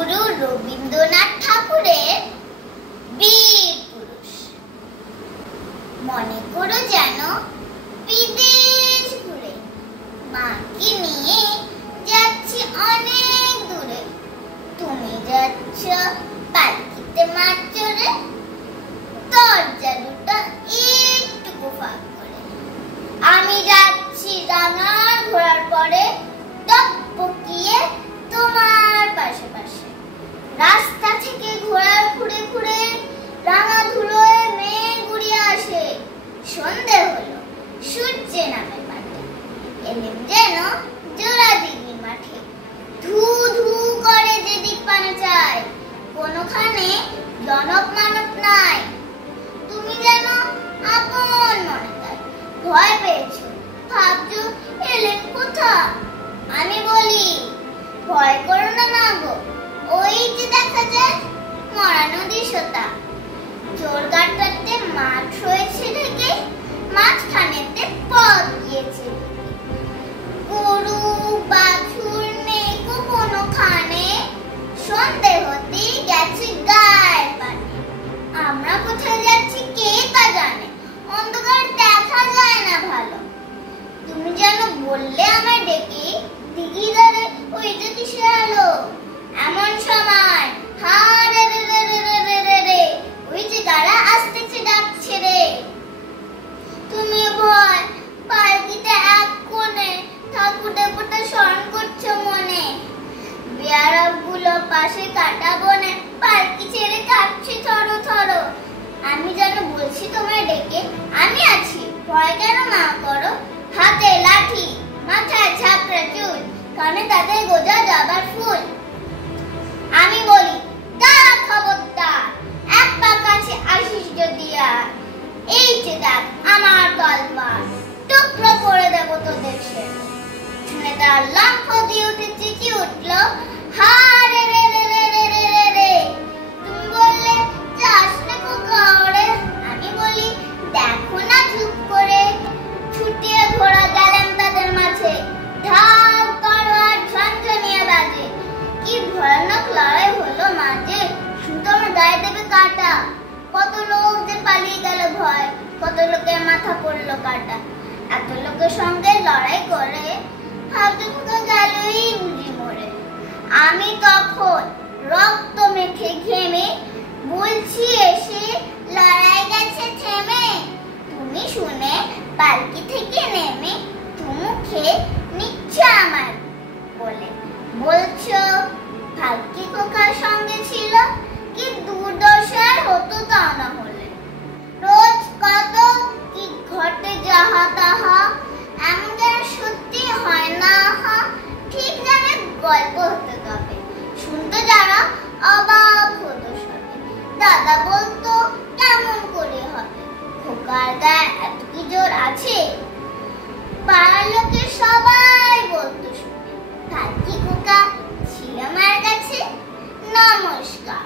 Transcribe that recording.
গুরু রবীন্দ্রনাথ ঠাকুরের বীর পুরুষ। মনে করো যেন বিদেশ ঘুরে মাকে নিয়ে যাচ্ছি অনেক দূরে। তুমি যাচ্ছ পালকিতে মাছ চড়ে, দরজা দুটো একটু ফাঁক করে। আমি যাচ্ছি রাঙার ঘোড়ার পরে, টপকিয়ে তোমার পাশে পাশে। রাস্তা থেকে ঘোড়া ঘুরে ঘুরে রাঙা ধুলোয় মেঘ উড়িয়ে আসে। সন্ধে হলো, সূর্যে নামে পাটে, এলেম যেন জোড়া দিঘির মাঠে। ধু ধু করে যেদিক পানে চায়, কোনোখানে জনক মানব নাই। তুমি যেন আপন মনে তাই ভয় পেয়েছো, ভাবছো এলেন কোথা। আমি বলি ভয় করো না মা গো, ওই যে দেখা যায় মরা নদী সোতা। জোরঘাটটাতে মাঠ রয়েছে ঢেকে, মাঝখানেতে পথ গিয়েছে। গরু বাছুর নেই কোনোখানে, সন্ধে হতেই গেছে গায়ের পানে। আমরা কোথায় যাচ্ছি কে তা জানে, অন্ধকার দেখা যায় না ভালো। তুমি যেন বললে আমায় ডেকে, দিঘি ধারে ওইটা কিসে আলো। এমন সময় হা রে রে রে রে রে রে রে, ওই যে কারা আসতেছে ডাকছে রে। তুমি ভয় পালকিতে এক কোণে ঠাকুর দেবতা স্মরণ করছো মনে। বিয়ারব গুলো পাশে কাটা বনে, পালকি ছেড়ে কাঁপছে থরো থরো। আমি যেন বলছি তোমায় ডেকে, আমি আছি ভয় কেন মা করো। হাতে লাঠি, মাথায় ছাপড়া চুল, কানে তাদের গোজা জবার ফুল। আমি বলি দাঁড়া খবরদার, এক পা কাছে আসিস যদি আর। এই যে দেখ আমার তলবার, টুকরো করে দেবো তোদের সে। শুনে তার লাফ দিয়ে উঠে চেঁচিয়ে উঠলো, হা রে রে রে রে রে রে রে রে। তুমি বললে যাস না কোকা ওরে। আমি বলি দেখো না চুপ করে। ছুটিয়ে ঘোড়া গেলেন তাদের মাঝে, ঢাল তরোয়ার ঝনঝনিয়ে বাজে। কি ভয়ানক লড়াই হলো মাঝে, সুতোর গায়ে দেবে কাটা। কত লোক যে পালিয়ে গেল ভয়, কত লোকের মাথা পড়লো কাটা। এত লোকের সঙ্গে লড়াই করে ভাবতে কোথা গেলই বুঝি মরে। আমি তখন রক্ত মেখে ঘেমে বলছি এসে, লড়াই গেছে থেমে। তুমি শুনে পালকি থেকে নেমে মুখে নিচ্ছে আমার বলে বলছো ভাগ্যি কোকার সঙ্গে ছিল, কি দুর্দশার হতো তা না হলে। রোজ কত কি ঘটে যাহা তাহা, এমন যেন সত্যি হয় না হা। ঠিক জানে গল্প হতে তবে, শুনতে যারা অবাক হতো সবে। দাদা বলতো কেমন করে হবে, খোকার গায়ে এত কি জোর আছে। পাড়ার লোকের সবাই বলতো শুনে, ভাগ্যি খোকা ছিল মার কাছে। নমস্কার।